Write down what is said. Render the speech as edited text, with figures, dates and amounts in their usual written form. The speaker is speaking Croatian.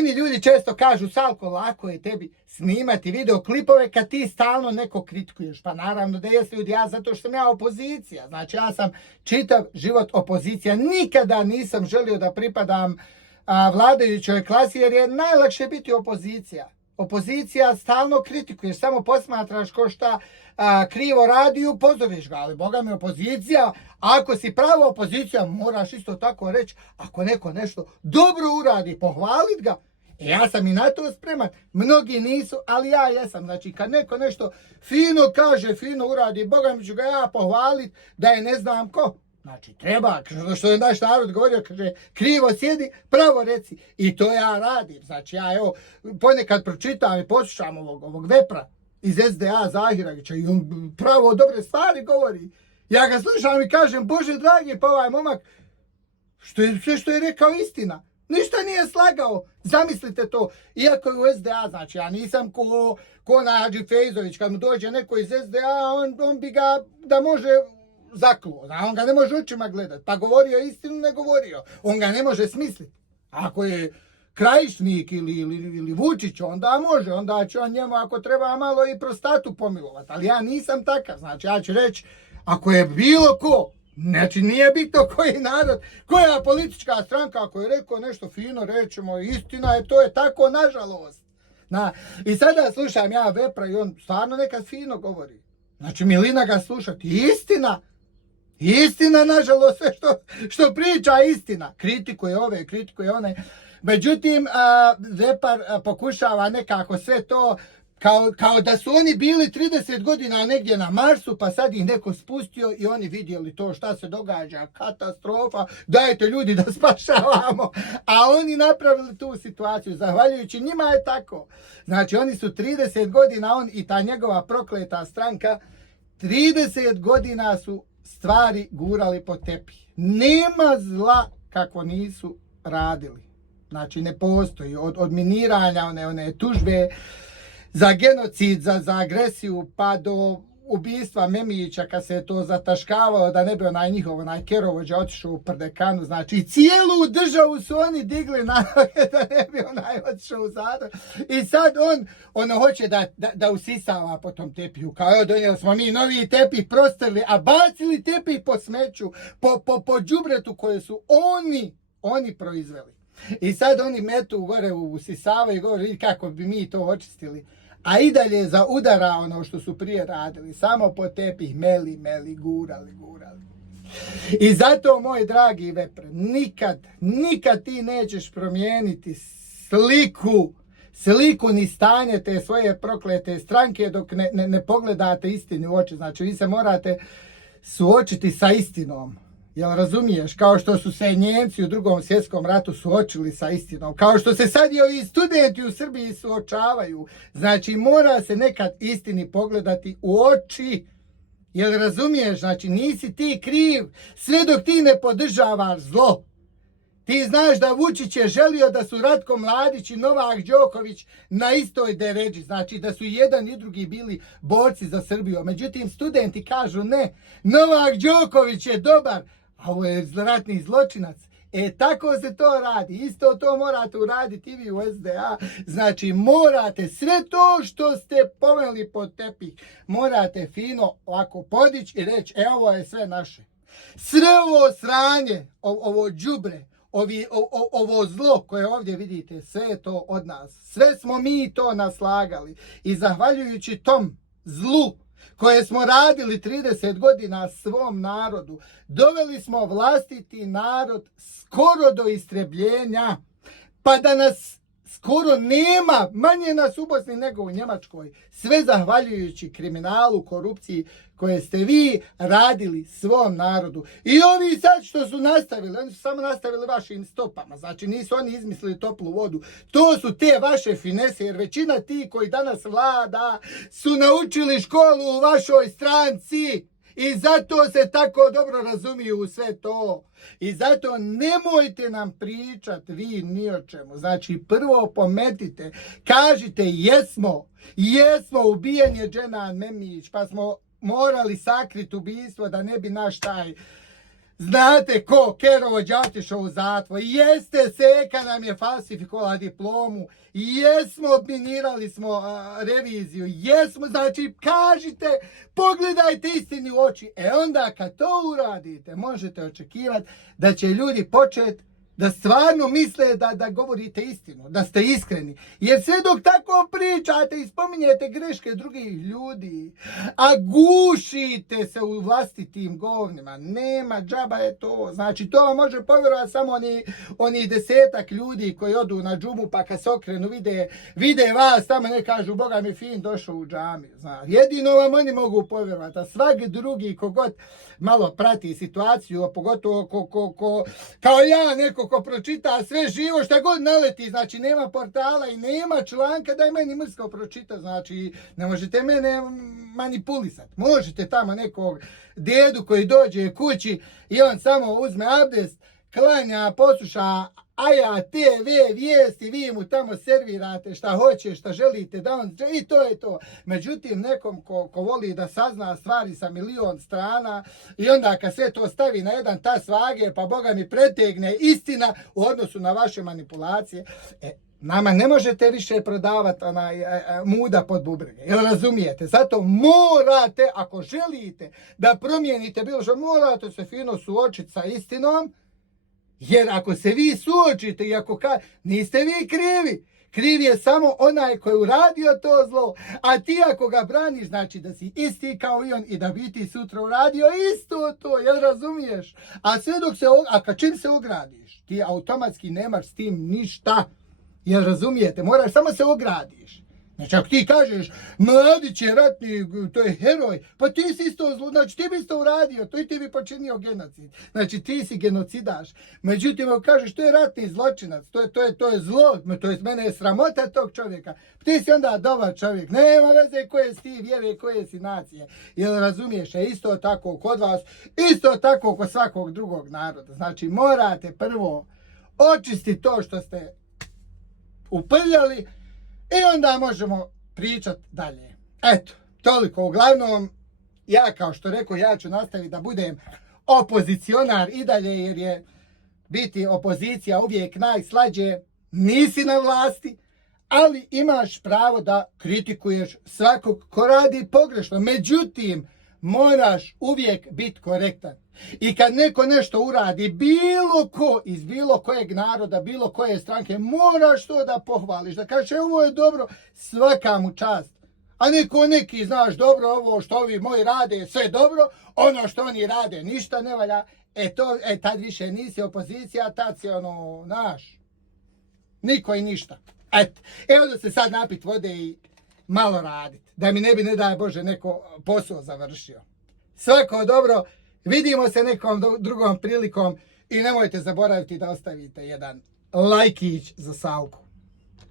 Meni ljudi često kažu, Salko, lako je tebi snimati videoklipove kad ti stalno neko kritikuješ. Pa naravno da jes ljudi, zato što sam ja opozicija. Znači ja sam čitav život opozicija. Nikada nisam želio da pripadam vladajućoj klasi jer je najlakše biti opozicija. Opozicija stalno kritikuješ, samo posmatraš ko šta krivo radi i upozoriš ga, ali boga mi opozicija, ako si prava opozicija moraš isto tako reći, ako neko nešto dobro uradi, pohvalit ga. Ja sam i na to spreman, mnogi nisu, ali ja jesam. Znači kad neko nešto fino kaže, fino uradi, boga mi ću ga ja pohvalit da je ne znam ko. Znači treba, što je naš narod govorio, kaže krivo sjedi, pravo reci. I to ja radim. Znači ja evo ponekad pročitam i poslušam ovog vepra iz SDA Zahiragića i on pravo dobre stvari govori. Ja ga slušam i kažem, Bože dragi, pa ovaj momak, sve što je rekao istina. Ništa nije slagao. Zamislite to. Iako je u SDA, znači ja nisam ko na Hadži Fejzović, kad mu dođe neko iz SDA, on bi ga da može zakluo. On ga ne može očima gledat. Pa govorio istinu, ne govorio. On ga ne može smisliti. Ako je Krajišnik ili Vučić, onda može. Onda će on njemu, ako treba, malo i prostatu pomilovati. Ali ja nisam takav. Znači ja ću reći, ako je bilo ko, znači nije bitno koji narod, koja politička stranka, ako je rekao nešto fino, rećemo, istina je, to je tako, nažalost. I sada slušam ja vepra i on stvarno nekad fino govori. Znači Milina ga slušati, istina, nažalost, sve što priča istina. Kritikuje ove, kritikuje one. Međutim, vepar pokušava nekako sve to, kao da su oni bili 30 godina negdje na Marsu, pa sad ih neko spustio i oni vidjeli to šta se događa, katastrofa, dajte ljudi da spašavamo. A oni napravili tu situaciju, zahvaljujući njima je tako. Znači oni su 30 godina, on i ta njegova prokleta stranka, 30 godina su stvari gurali po tepih. Nema zla kako nisu radili. Znači ne postoji. Od miniranja, one tužbe za genocid, za agresiju, pa do ubistva Memića kad se je to zataškavalo da ne bi onaj Kerovođa otišao u Prdekanu. Znači cijelu državu su oni digli na noge da ne bi otišao u zatvor. I sad on hoće da usisava po tom tepiju. Kao evo donijeli smo mi novi tepih, prostrli, a bacili tepih po smeću, po đubretu koje su oni proizveli. I sad oni metu gore usisavaju i govore kako bi mi to očistili. A i dalje za udara ono što su prije radili. Samo po tepih meli, gurali. I zato, moj dragi vepre, nikad ti nećeš promijeniti sliku ni stanje te svoje proklete stranke dok ne pogledate istini u oči. Znači vi se morate suočiti sa istinom. Jel razumiješ? Kao što su se Njemci u Drugom svjetskom ratu suočili sa istinom. Kao što se sad i ovi studenti u Srbiji suočavaju. Znači mora se nekad istini pogledati u oči. Jel razumiješ? Znači nisi ti kriv sve dok ti ne podržavaš zlo. Ti znaš da Vučić je želio da su Ratko Mladić i Novak Đoković na istoj deređi. Znači da su jedan i drugi bili borci za Srbiju. Međutim, studenti kažu ne, Novak Đoković je dobar, a ovo je ratni zločinac. Tako se to radi. Isto to morate uraditi i vi u SDA. Znači morate sve to što ste pomeli pod tepih, morate fino ovako podići i reći ovo je sve naše. Sve ovo sranje, ovo đubre, ovo zlo koje ovdje vidite, sve je to od nas. Sve smo mi to naslagali. I zahvaljujući tom zlu koje smo radili 30 godina svom narodu, doveli smo vlastiti narod skoro do istrebljenja. Pa da nas skoro nema, manje nas u Bosni nego u Njemačkoj. Sve zahvaljujući kriminalu, korupciji koje ste vi radili svom narodu. I ovi sad što su nastavili, oni su samo nastavili vašim stopama. Znači nisu oni izmislili toplu vodu. To su te vaše finese, jer većina ti koji danas vlada su naučili školu u vašoj stranci. I zato se tako dobro razumiju u sve to. I zato nemojte nam pričati vi ni o čemu. Znači prvo pometite, kažite jesmo ubijen je Dženan Memić, pa smo morali sakriti ubistvo da ne bi naš taj Znate ko Kerovođa otišao u zatvor? Jeste, Seka nam je falsifikovala diplomu. Jesmo, minirali smo reviziju. Jesmo, znači kažite, pogledajte istini u oči. Onda kad to uradite, možete očekivati da će ljudi početi da stvarno misle da govorite istinu, da ste iskreni. Jer sve dok tako pričate i spominjete greške drugih ljudi, a gušite se u vlastitim govnima, nema, džaba je to. Znači to vam može povjerovati samo oni 10-ak ljudi koji odu na džumu pa kad se okrenu vide vas tamo, ne kažu Boga mi fin došao u džamiju. Znači, jedino vam oni mogu povjerovati, a svaki drugi kogod malo prati situaciju, a pogotovo kao ja, neko ko pročita sve živo, šta god naleti, znači nema portala i nema članka da je meni mrsko pročita, znači ne možete mene manipulisati. Možete tamo nekog dedu koji dođe kući i on samo uzme abdest, klanja, posluša Aja TV vijesti, vi mu tamo servirate šta hoće, šta želite da on, i to je to. Međutim, nekom ko voli da sazna stvari sa milion strana i onda kad sve to stavi na jedan tas vage, pa Boga mi pretegne istina u odnosu na vaše manipulacije, nama ne možete više prodavati muda pod bubrege, jel razumijete? Zato morate, ako želite da promijenite bilo što, morate se fino suočiti sa istinom. Jer ako se vi suočite i ako niste vi krivi, kriv je samo onaj koji je uradio to zlo, a ti ako ga braniš, znači da si isti kao i on i da bi ti sutra uradio isto to, jel razumiješ? A sve dok kad čim se ogradiš, ti automatski nemaš s tim ništa, jel razumijete? Moraš samo se ogradiš. Znači ako ti kažeš Mladić je ratni, to je heroj, pa ti si isto zlo, znači ti bi isto uradio, to i ti bi počinio genocid. Znači ti si genocidaš. Međutim ako kažeš to je ratni zločinac, to je zlo, to je mene je sramota tog čovjeka. Ti si onda dobar čovjek, nema veze koje si ti vjere, koje si nacije. Jel razumiješ? Isto tako kod vas, isto tako kod svakog drugog naroda. Znači morate prvo očistiti to što ste uprljali, i onda možemo pričati dalje. Eto, toliko. Uglavnom, ja kao što rekao, ja ću nastaviti da budem opozicionar i dalje, jer je biti opozicija uvijek najslađe. Nisi na vlasti, ali imaš pravo da kritikuješ svakog ko radi pogrešno. Međutim, moraš uvijek biti korektan. I kad neko nešto uradi, bilo ko iz bilo kojeg naroda, bilo koje stranke, moraš to da pohvališ, da kažeš ovo je dobro, svaka mu čast. A neki, znaš, dobro, ovo što ovi moji rade, sve dobro, ono što oni rade, ništa ne valja. Tad više nisi opozicija, tad si naš, niko i ništa. Evo da se sad napit vode i malo radit, da mi ne bi, ne daj Bože, neko posao završio. Svako dobro. Vidimo se nekom drugom prilikom i nemojte zaboraviti da ostavite jedan lajkić za Salku.